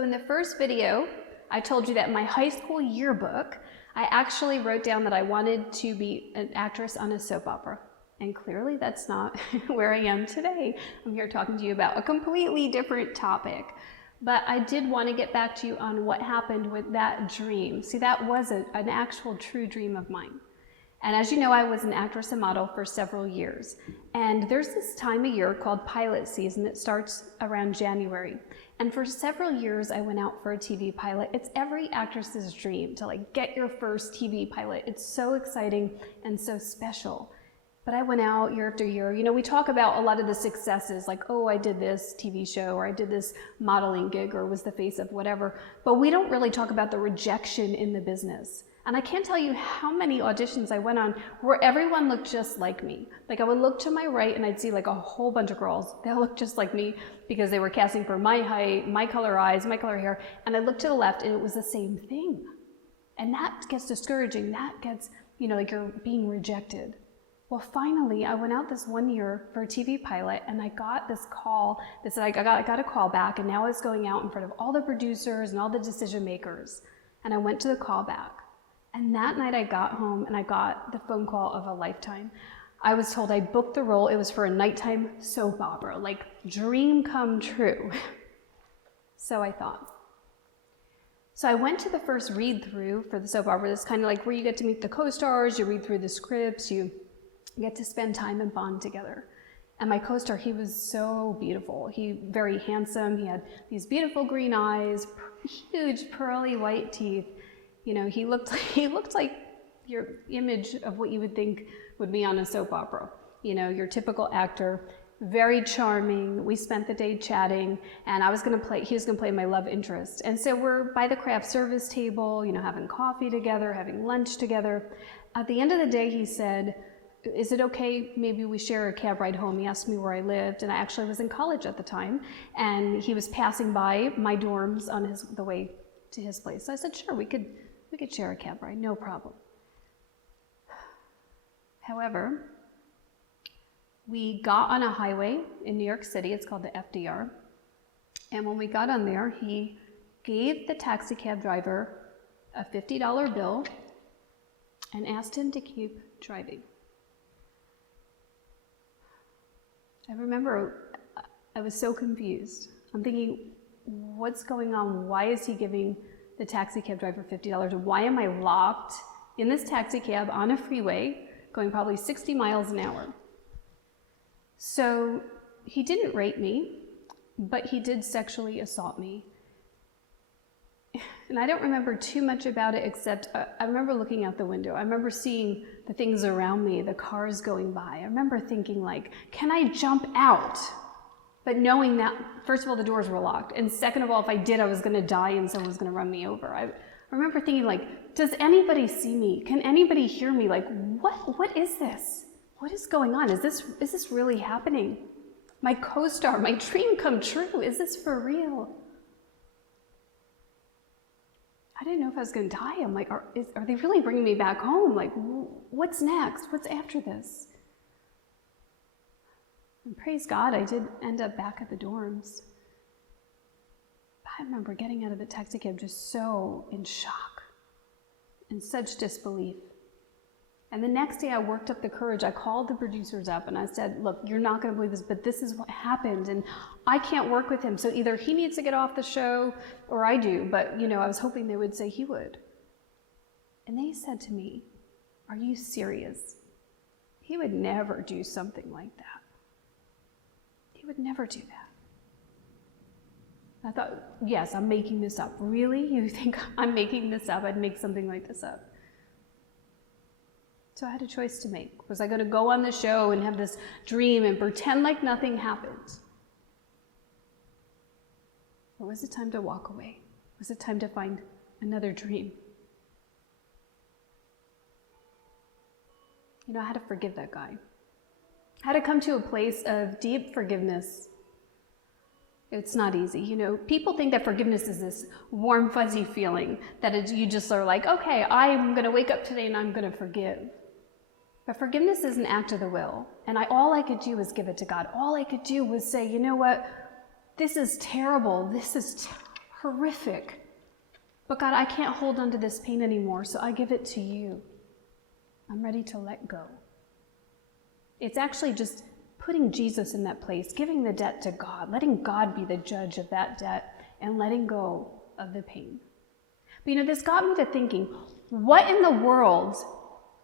So in the first video, I told you that in my high school yearbook, I actually wrote down that I wanted to be an actress on a soap opera. And clearly that's not where I am today. I'm here talking to you about a completely different topic. But I did want to get back to you on what happened with that dream. See, that was an actual true dream of mine. And as you know, I was an actress and model for several years. And there's this time of year called pilot season that starts around January. And for several years, I went out for a TV pilot. It's every actress's dream to get your first TV pilot. It's so exciting and so special. But I went out year after year. You know, we talk about a lot of the successes, like, oh, I did this TV show, or I did this modeling gig, or was the face of whatever. But we don't really talk about the rejection in the business. And I can't tell you how many auditions I went on where everyone looked just like me. Like, I would look to my right and I'd see a whole bunch of girls. They all looked just like me because they were casting for my height, my color eyes, my color hair. And I looked to the left and it was the same thing. And that gets discouraging. That gets, like you're being rejected. Well, finally, I went out this one year for a TV pilot and I got this call that said I got a call back, and now I was going out in front of all the producers and all the decision makers. And I went to the call back. And that night I got home and I got the phone call of a lifetime. I was told I booked the role. It was for a nighttime soap opera, like dream come true. So I thought. So I went to the first read through for the soap opera. This kind of like where you get to meet the co-stars, you read through the scripts, you get to spend time and bond together. And my co-star, he was so beautiful. Very handsome. He had these beautiful green eyes, huge pearly white teeth. He looked like your image of what you would think would be on a soap opera. Your typical actor, very charming. We spent the day chatting, and he was gonna play my love interest. And so we're by the craft service table, having coffee together, having lunch together. At the end of the day, he said, is it okay, maybe we share a cab ride home? He asked me where I lived, and I actually was in college at the time, and he was passing by my dorms on the way to his place. So I said, sure, we could share a cab ride, no problem. However, we got on a highway in New York City. It's called the FDR. And when we got on there, he gave the taxi cab driver a $50 bill and asked him to keep driving. I remember I was so confused. I'm thinking, what's going on? Why is he giving the taxi cab driver $50? Why am I locked in this taxi cab on a freeway going probably 60 miles an hour? So he didn't rape me, but he did sexually assault me. And I don't remember too much about it, except I remember looking out the window. I remember seeing the things around me, the cars going by. I remember thinking, can I jump out? But knowing that, first of all, the doors were locked. And second of all, if I did, I was going to die and someone was going to run me over. I remember thinking, does anybody see me? Can anybody hear me? What is this? What is going on? Is this really happening? My co-star, my dream come true. Is this for real? I didn't know if I was going to die. I'm like, are they really bringing me back home? What's next? What's after this? And praise God, I did end up back at the dorms. But I remember getting out of the taxi cab just so in shock, in such disbelief. And the next day I worked up the courage. I called the producers up and I said, look, you're not going to believe this, but this is what happened. And I can't work with him. So either he needs to get off the show or I do. But, I was hoping they would say he would. And they said to me, are you serious? He would never do something like that. He would never do that. I thought, yes, I'm making this up. Really? You think I'm making this up? I'd make something like this up. So I had a choice to make. Was I going to go on the show and have this dream and pretend like nothing happened? Or was it time to walk away? Was it time to find another dream? I had to forgive that guy. I had to come to a place of deep forgiveness. It's not easy. People think that forgiveness is this warm, fuzzy feeling that you just are like, okay, I'm going to wake up today and I'm going to forgive. But forgiveness is an act of the will. And all I could do was give it to God. All I could do was say, you know what? This is terrible. This is horrific. But God, I can't hold on to this pain anymore, so I give it to you. I'm ready to let go. It's actually just putting Jesus in that place, giving the debt to God, letting God be the judge of that debt, and letting go of the pain. But this got me to thinking, what in the world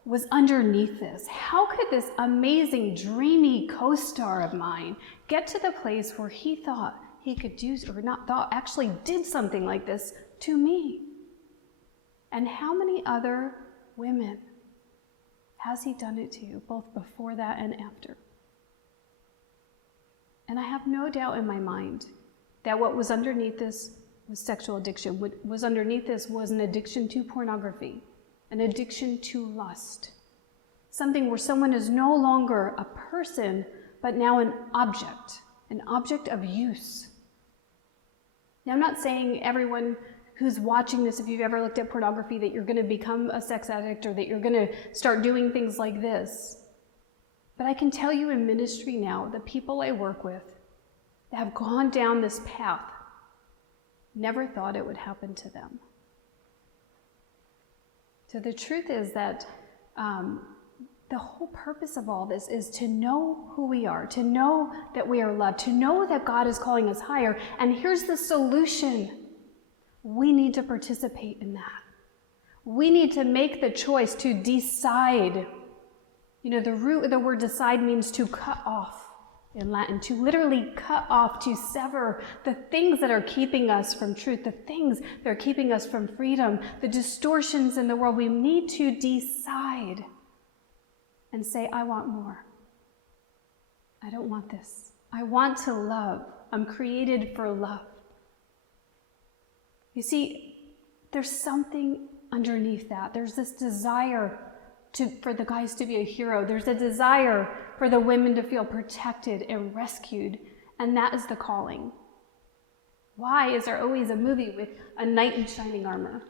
was underneath this? How could this amazing, dreamy co-star of mine get to the place where he thought he could do, or not thought, actually did something like this to me? And how many other women has he done it to, both before that and after? And I have no doubt in my mind that what was underneath this was sexual addiction. What was underneath this was an addiction to pornography, an addiction to lust. Something where someone is no longer a person, but now an object of use. Now, I'm not saying everyone who's watching this, if you've ever looked at pornography, that you're going to become a sex addict or that you're going to start doing things like this. But I can tell you in ministry now, the people I work with that have gone down this path never thought it would happen to them. So the truth is that the whole purpose of all this is to know who we are, to know that we are loved, to know that God is calling us higher. And here's the solution. We need to participate in that. We need to make the choice to decide. The root of the word decide means to cut off in Latin, to literally cut off, to sever the things that are keeping us from truth, the things that are keeping us from freedom, the distortions in the world. We need to decide and say, I want more. I don't want this. I want to love. I'm created for love. You see, there's something underneath that. There's this desire for the guys to be a hero. There's a desire for the women to feel protected and rescued, and that is the calling. Why is there always a movie with a knight in shining armor?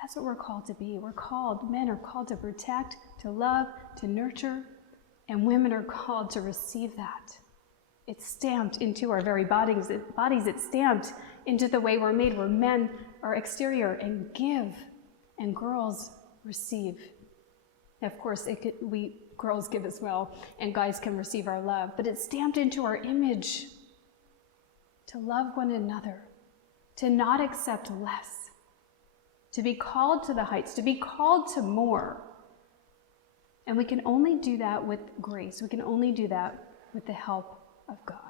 That's what we're called to be. Men are called to protect, to love, to nurture, and women are called to receive that. It's stamped into our very bodies. It's stamped into the way we're made, where men are exterior and give, and girls receive. Of course, girls give as well, and guys can receive our love, but it's stamped into our image to love one another, to not accept less, to be called to the heights, to be called to more. And we can only do that with grace. We can only do that with the help of God.